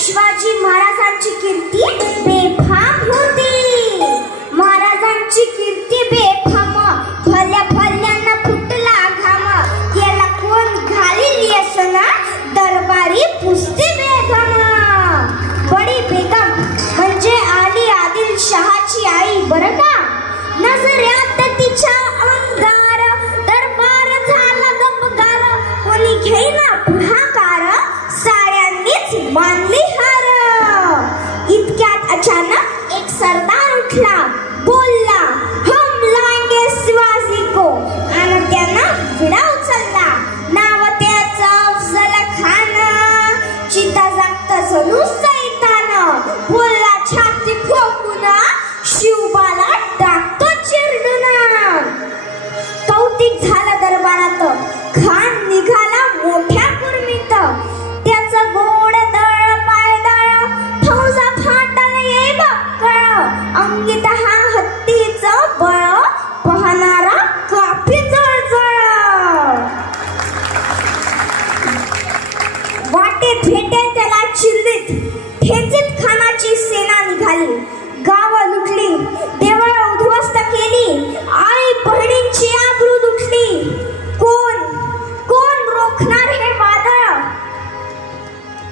शिवाजी महाराजांची कीर्ती बेफाम होती. महाराजांची कीर्ती बेफाम, भल्या भल्यांना फुटला घाम. याला कोण घालील यसना, दरबारी पुसती बेगम. बडी बेगम म्हणजे आली आदिलशहाची आई बरं का. नजऱ्यात तिच्या अंगार, दरबार झाला गपगार. कोणी घेईना पुढाकार, साऱ्यांनीच मानली हार. इतक्यात अचानक एक सरदार उठला, बोलला हम लाएंगे शिवाजी को. आणि त्यानं विडा उचलला. नाव त्याचं अफजल खान. चिता जागत जणू सैतान. बोलला छाती ठोकून, शिवबाला टाकतो चिरडून. कौतिक झालं दरबारात. खान निघाला मोठ्या कुर्मीत. त्याचं गोड दळ पायदळ, फौजा फाटन ये बक्कळ. अंगी दहा हत्तीचं बळ, पाहणारा काफी जळजळ. वाटेत भेटेल त्याला चिल्लीत, ठेचीत खानाची सेना निघाली. गावं लुटली, देवळं उद्ध्वस्त केली. आई बहिणींची आबरू लुटली. कोण रोखणार हे वादळ.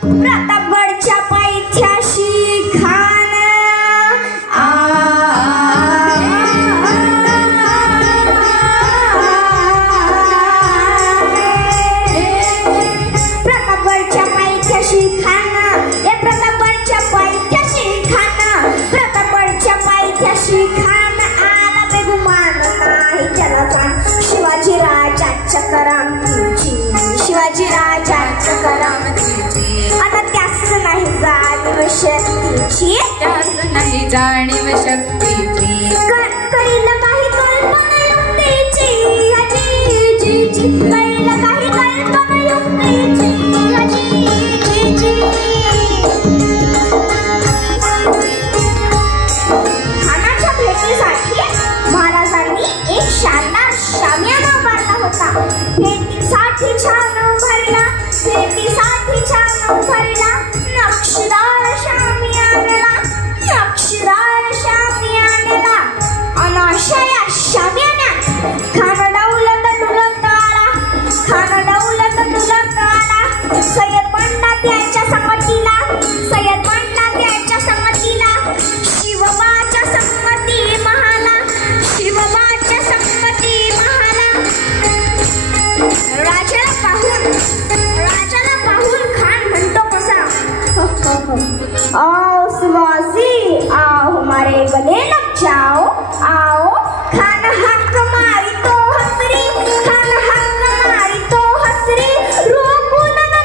प्रतापगडच्या पायथ्याशी खान. प्रतापगडच्या पायथ्याशी खान. हे प्रतापगडच्या पायथ्याशी खान. प्रतापगडच्या पायथ्याशी खान. आला बेगुमान नाही त्याला जाण. शिवाजी राजाच्या करामतीची, शिवाजी राजाच्या करामतीची. आता त्यास नाही जाणीव शक्तीची, त्यास नाही जाणीव शक्तीची. करील काही कल्पना युक्तीची, करील काही कल्पना युक्तीची. खानाच्या भेटीसाठी महाराजांनी एक शानदार शामियाना उभारला होता. भेटीसाठी छान उभारला, भेटीसाठी छान उभारला. नक्षीदार शामियानाला, नक्षीदार शामियानाला. अनाशा या शामियान्यात खान डौलत डुलत आला. खान डौलत डुलत आला. सय्यद बंडा त्याच्या संगतीला, सय्यद बंडा त्याच्या संगतीला. शिवबाच्या संगती महाला, शिवबाच्या संगती महाला. राजाला पाहून खान म्हणतो कसा, आओ शिवाजी आओ हमारे गले लग जाओ. आओ. खान हक मारी तो हसरी, खान हक मारी तो हसरी. रोकून जरा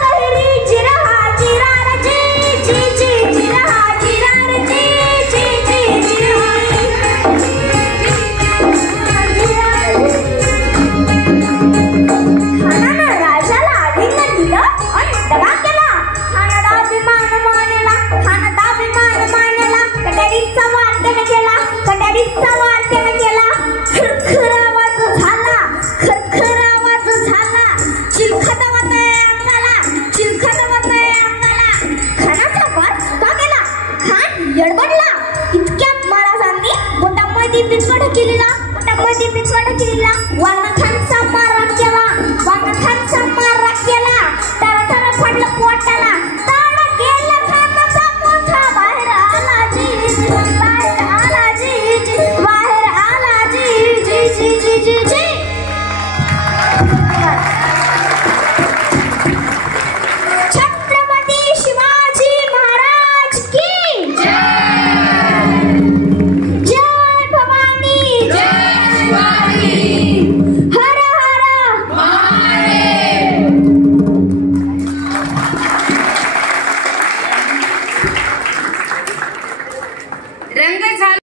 दहरी, जिरहा जिरार जी जी जी, जिरहा जिरार जी जी जी, जिरहा खानानं राजाला आलिंगन दिलं आणि दगा केला. खानाला अभिमान मानला, खानाचा अभिमान मानला. कट्यारीचा वार त्याने केला, कट्यारीचा वार त्याने केला. खरखर आवाज झाला, खरखर आवाज झाला. चिलखत वाटाय अंगाला, चिलखत वाटाय अंगाला. खानाचा वार का केला. खान यडबडला. इतक्यात महाराजांनी बोटामध्ये पिचवट केलेला, बोटामध्ये पिचवट केलेला.